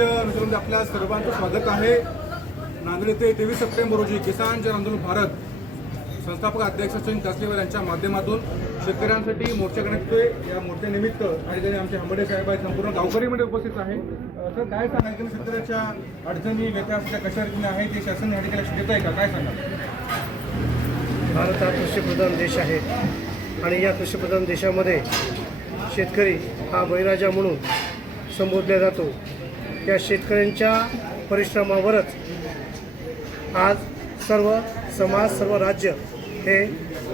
आपल्या सर्वांचं स्वागत आहे. नांदेड येथे तेवीस सप्टेंबर रोजी किसान जन आंदोलन भारत संस्थापक अध्यक्ष सचिन कासलेवर यांच्या माध्यमातून शेतकऱ्यांसाठी मोर्चा करण्यात येतोय. या मोर्चानिमित्त आणि त्यांनी आमचे हंबडे साहेब आहेत संपूर्ण गावकरीमध्ये उपस्थित आहे सर काय सांगायचं तुम्ही शेतकऱ्याच्या अडचणी व्यथा असल्या कशा रीतीने आहे ते शासन या ठिकाणी लक्ष देत आहे का? काय सांगा भारत हा कृषीप्रधान देश आहे. आणि या कृषीप्रधान देशामध्ये शेतकरी हा बळीराजा म्हणून संबोधला जातो. या शेतकऱ्यांच्या परिश्रमावरच आज सर्व समाज सर्व राज्य हे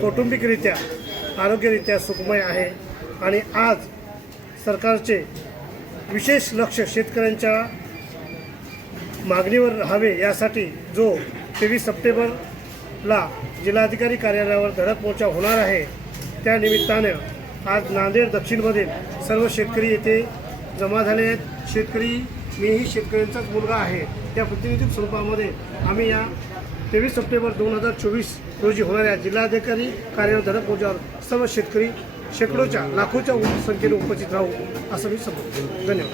कौटुंबिकरित्या आरोग्यरित्या सुखमय आहे. आणि आज सरकारचे विशेष लक्ष शेतकऱ्यांच्या मागणीवर राहावे यासाठी जो तेवीस सप्टेंबरला जिल्हाधिकारी कार्यालयावर धडक मोर्चा होणार आहे त्या निमित्तानं आज नांदेड दक्षिणमधील सर्व शेतकरी येथे जमा झाले आहेत. शेतकरी मीही शेतकऱ्यांचाच मुलगा आहे. त्या प्रतिनिधी स्वरूपामध्ये आम्ही या तेवीस सप्टेंबर दोन हजार चोवीस रोजी होणाऱ्या जिल्हाधिकारी कार्यालय धडक मोर्चावर सर्व शेतकरी शेकडोच्या लाखोच्या संख्येने उपस्थित राहू असं मी समजतो. धन्यवाद.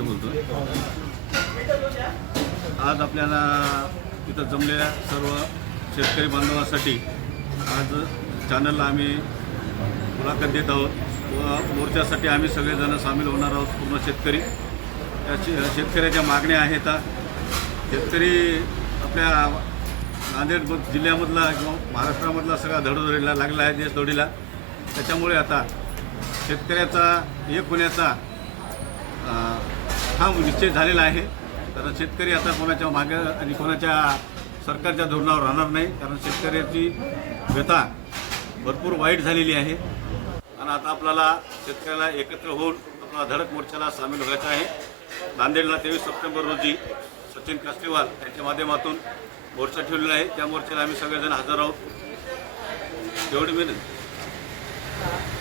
बोलतो आज आपल्याला इथं जमलेल्या सर्व शेतकरी बांधवांसाठी आज चॅनलला आम्ही मुलाखत देत आहोत. व मोर्चासाठी आम्ही सगळेजण सामील होणार आहोत पूर्ण शेतकरी. या शे शेतकऱ्याच्या मागण्या आहेत. शेतकरी आपल्या नांदेड जिल्ह्यामधला किंवा महाराष्ट्रामधला सगळा धडधडीला लागला आहे देश दौडीला त्याच्यामुळे आता शेतकऱ्याचा एक होण्याचा हा निश्चय झालेला आहे. कारण शेतकरी आता कोणाच्या मागे आणि कोणाच्या सरकारच्या धोरणावर राहणार नाही. कारण शेतकऱ्याची व्यथा भरपूर वाईट झालेली आहे. आणि आता आपल्याला शेतकऱ्याला एकत्र होऊन आपला धडक मोर्चाला सामील व्हायचं आहे. नांदेडला तेवीस सप्टेंबर रोजी सचिन कास्टेवाल यांच्या माध्यमातून मोर्चा ठेवलेला आहे. त्या मोर्चाला आम्ही सगळेजण हजर आहोत. एवढी विनंती.